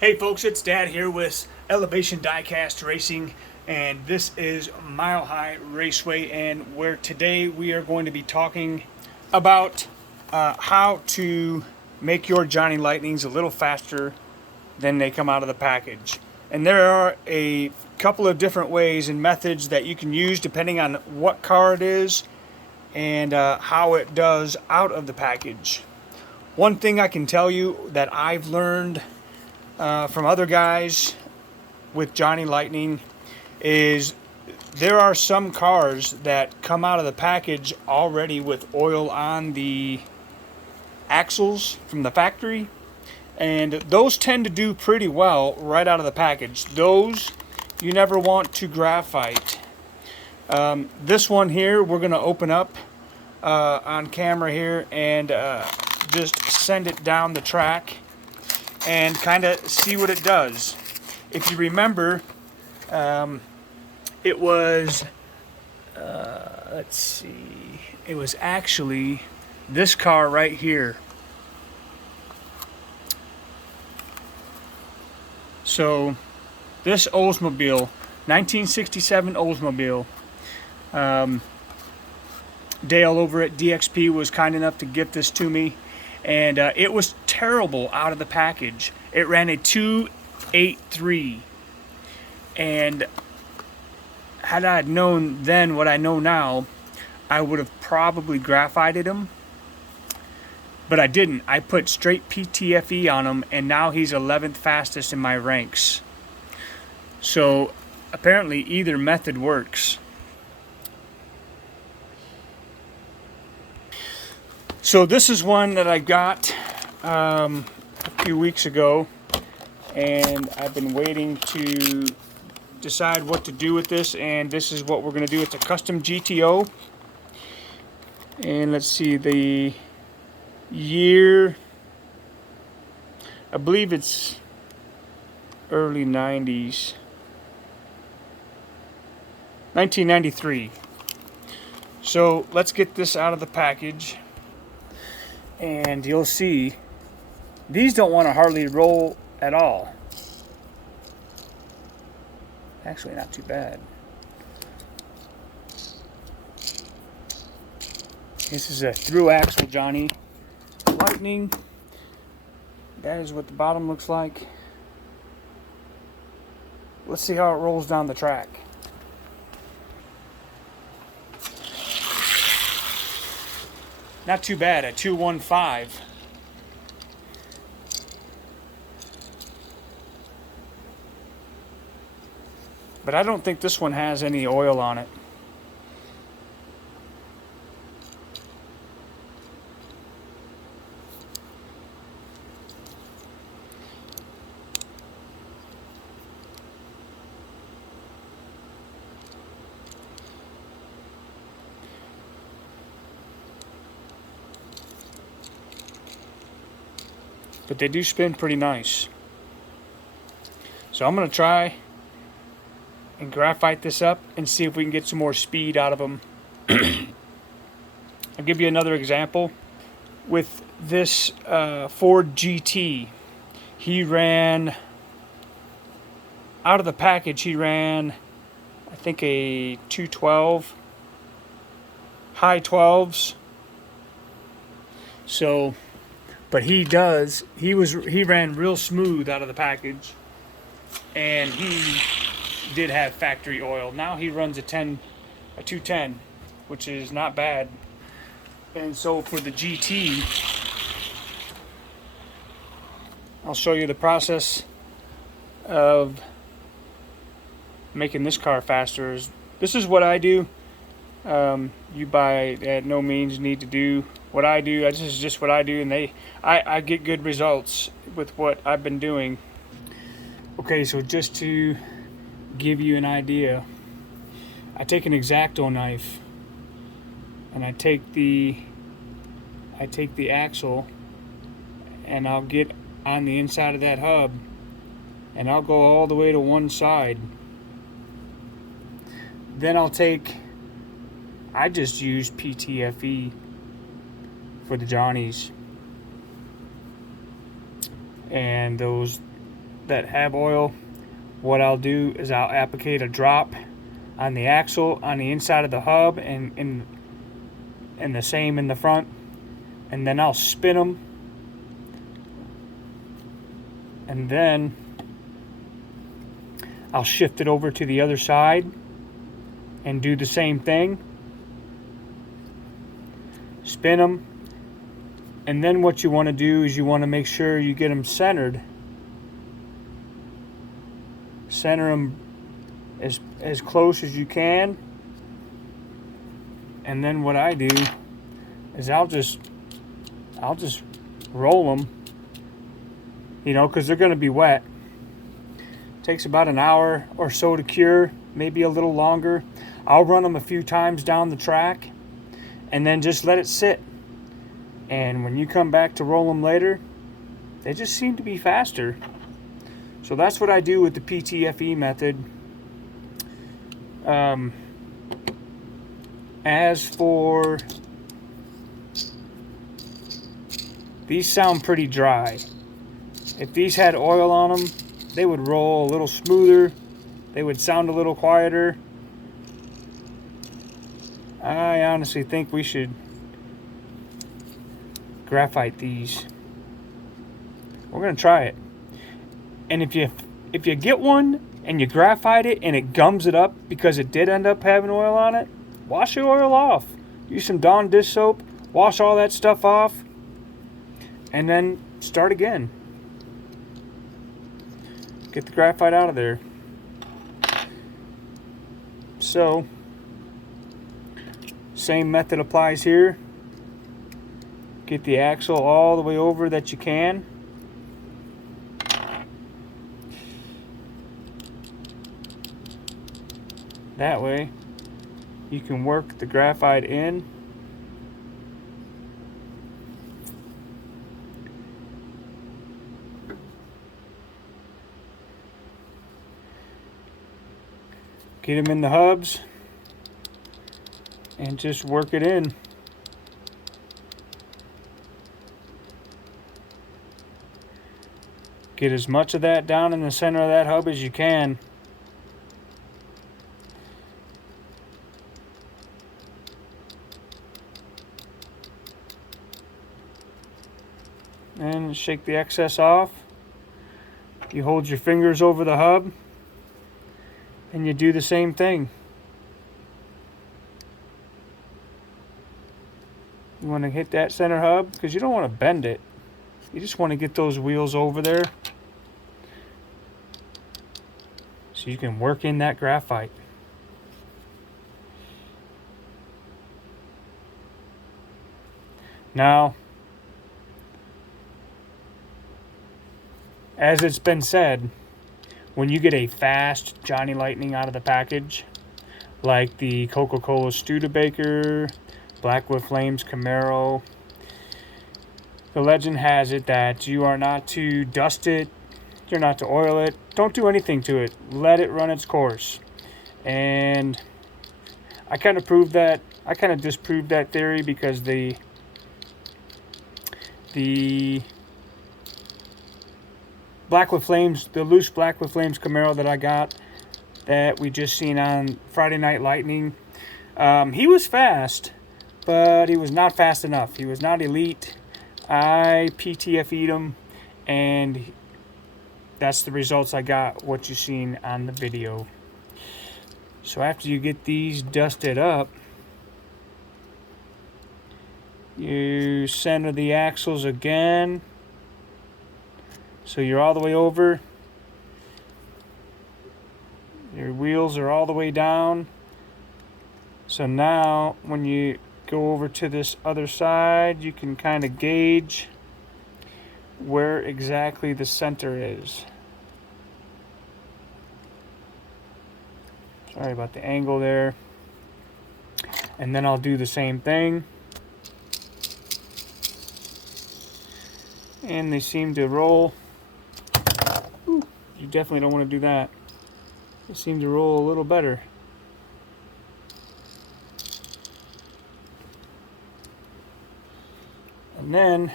Hey folks, it's Dad here with Elevation Diecast Racing, and this is Mile High Raceway, and where today we are going to be talking about how to make your Johnny Lightnings a little faster than they come out of the package. And there are a couple of different ways and methods that you can use depending on what car it is and how it does out of the package. One thing I can tell you that I've learned from other guys with Johnny Lightning is there are some cars that come out of the package already with oil on the axles from the factory, and those tend to do pretty well right out of the package. Those you never want to graphite. This one here we're going to open up on camera here and just send it down the track and kind of see what it does. If you remember, it was, let's see, it was actually this car right here. So, this Oldsmobile, 1967 Oldsmobile, Dale over at DXP was kind enough to gift this to me. And it was terrible out of the package. It ran a 283. And had I known then what I know now, I would have probably graphited him. But I didn't. I put straight PTFE on him, and now he's 11th fastest in my ranks. So apparently either method works. So this is one that I got a few weeks ago, and I've been waiting to decide what to do with this, and this is what we're going to do. It's a custom GTO, and let's see the year. I believe it's early 90s, 1993. So let's get this out of the package. And you'll see these don't want to hardly roll at all. Actually, not too bad. This is a through axle Johnny Lightning. That is what the bottom looks like. Let's see how it rolls down the track. Not too bad at 215. But I don't think this one has any oil on it. But they do spin pretty nice. So I'm going to try and graphite this up and see if we can get some more speed out of them. I'll give you another example. With this Ford GT, he ran, out of the package, he ran, I think, a 212, high 12s. So, but he ran real smooth out of the package, and he did have factory oil. Now he runs a 210, which is not bad. And so for the GT, I'll show you the process of making this car faster. This is what I do. You by no means need to do what I do. This is just what I do, and I get good results with what I've been doing. Okay, so just to give you an idea, I take an X-Acto knife and I take the axle, and I'll get on the inside of that hub, and I'll go all the way to one side. Then I just use PTFE for the Johnnies, and those that have oil, what I'll do is I'll applicate a drop on the axle on the inside of the hub and the same in the front, and then I'll spin them, and then I'll shift it over to the other side and do the same thing. Spin them, and then what you want to do is you want to make sure you get them centered. Center them as close as you can, and then what I do is I'll just roll them, you know, because they're going to be wet. Takes about an hour or so to cure, maybe a little longer. I'll run them a few times down the track and then just let it sit, and when you come back to roll them later, they just seem to be faster. So that's what I do with the PTFE method. As for these, sound pretty dry. If these had oil on them, they would roll a little smoother. They would sound a little quieter. I honestly think we should graphite these. We're gonna try it. And if you get one and you graphite it and it gums it up because it did end up having oil on it, wash the oil off. Use some Dawn dish soap, wash all that stuff off, and then start again. Get the graphite out of there. So, same method applies here. Get the axle all the way over that you can. That way you can work the graphite in. Get them in the hubs and just work it in. Get as much of that down in the center of that hub as you can. And shake the excess off. You hold your fingers over the hub and you do the same thing. You want to hit that center hub because you don't want to bend it. You just want to get those wheels over there so you can work in that graphite. Now, as it's been said, when you get a fast Johnny Lightning out of the package, like the Coca-Cola Studebaker, Black with Flames Camaro, the legend has it that you are not to dust it, you're not to oil it, don't do anything to it, let it run its course. And I kind of disproved that theory because the Black with Flames, the loose Black with Flames Camaro that I got, that we just seen on Friday Night Lightning, he was fast, but he was not fast enough. He was not elite. I PTFE'd him, and that's the results I got, what you seen on the video. So after you get these dusted up, you center the axles again. So you're all the way over. Your wheels are all the way down. So now when you go over to this other side, you can kind of gauge where exactly the center is. Sorry about the angle there. And then I'll do the same thing. And they seem to roll. Ooh, you definitely don't want to do that. They seem to roll a little better. And then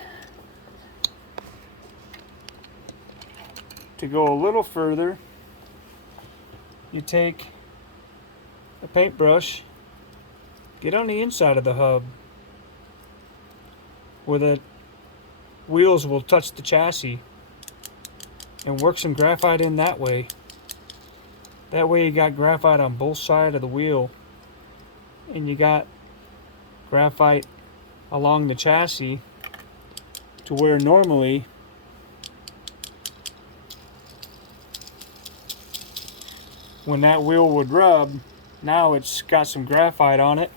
to go a little further, you take a paintbrush, get on the inside of the hub where the wheels will touch the chassis, and work some graphite in that way. That way you got graphite on both sides of the wheel, and you got graphite along the chassis to where normally when that wheel would rub, now it's got some graphite on it,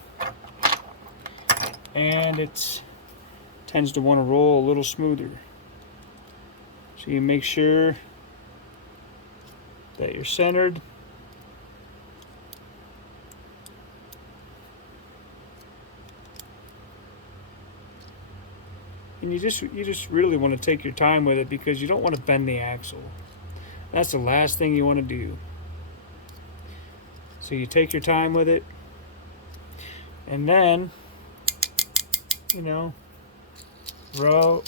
and it tends to want to roll a little smoother. So you make sure that you're centered. And you just really want to take your time with it, because you don't want to bend the axle. That's the last thing you want to do. So you take your time with it, and then, you know, roll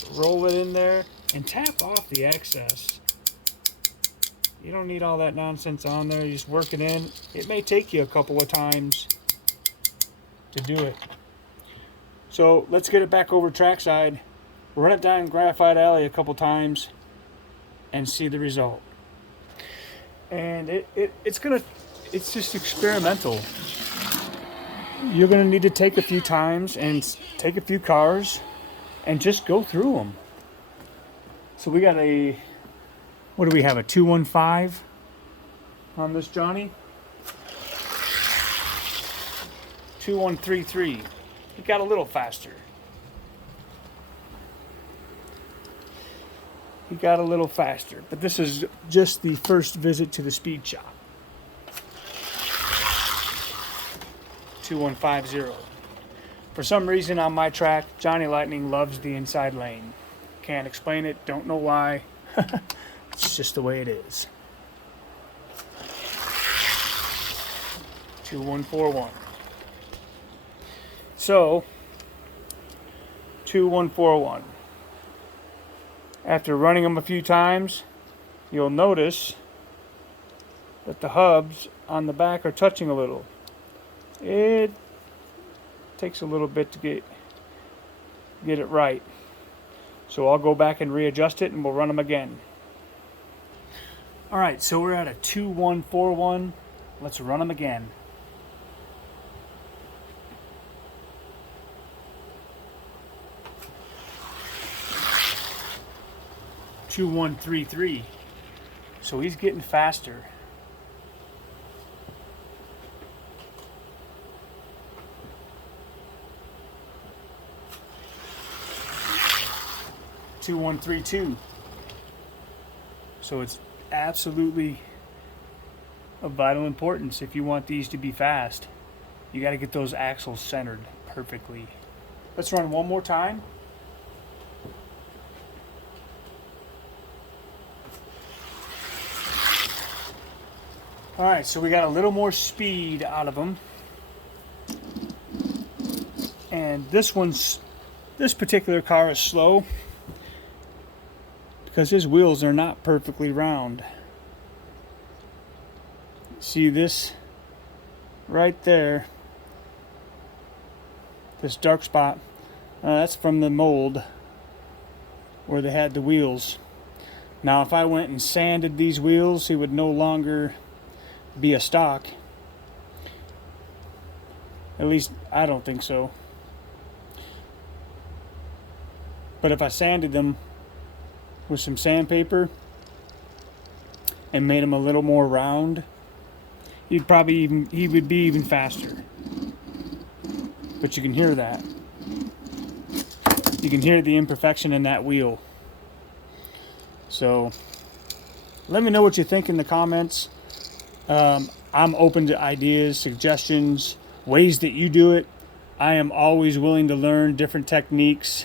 it in there and tap off the excess. You don't need all that nonsense on there. You just work it in. It may take you a couple of times to do it. So let's get it back over trackside, run it down Graphite Alley a couple times, and see the result. And it's just experimental. You're gonna need to take a few times and take a few cars and just go through them. So we got what do we have, a 215 on this Johnny? 2133. It got a little faster. He got a little faster, but this is just the first visit to the speed shop. 2150. For some reason on my track, Johnny Lightning loves the inside lane. Can't explain it, don't know why. It's just the way it is. 2141. So, 2141. After running them a few times, you'll notice that the hubs on the back are touching a little. It takes a little bit to get it right. So I'll go back and readjust it, and we'll run them again. All right, so we're at a 2141. Let's run them again. Two 133. So he's getting faster. Two 132. So it's absolutely of vital importance if you want these to be fast. You got to get those axles centered perfectly. Let's run one more time. All right, so we got a little more speed out of them. And this particular car is slow because his wheels are not perfectly round. See this right there, this dark spot, that's from the mold where they had the wheels. Now if I went and sanded these wheels, he would no longer be a stock. At least I don't think so. But if I sanded them with some sandpaper and made them a little more round, he would be even faster. But you can hear that. You can hear the imperfection in that wheel. So let me know what you think in the comments. I'm open to ideas, suggestions, ways that you do it. I am always willing to learn different techniques.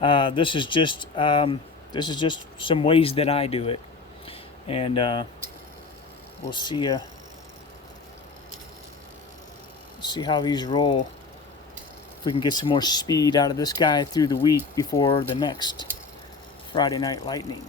This is just some ways that I do it, and we'll see how these roll. If we can get some more speed out of this guy through the week before the next Friday Night Lightning.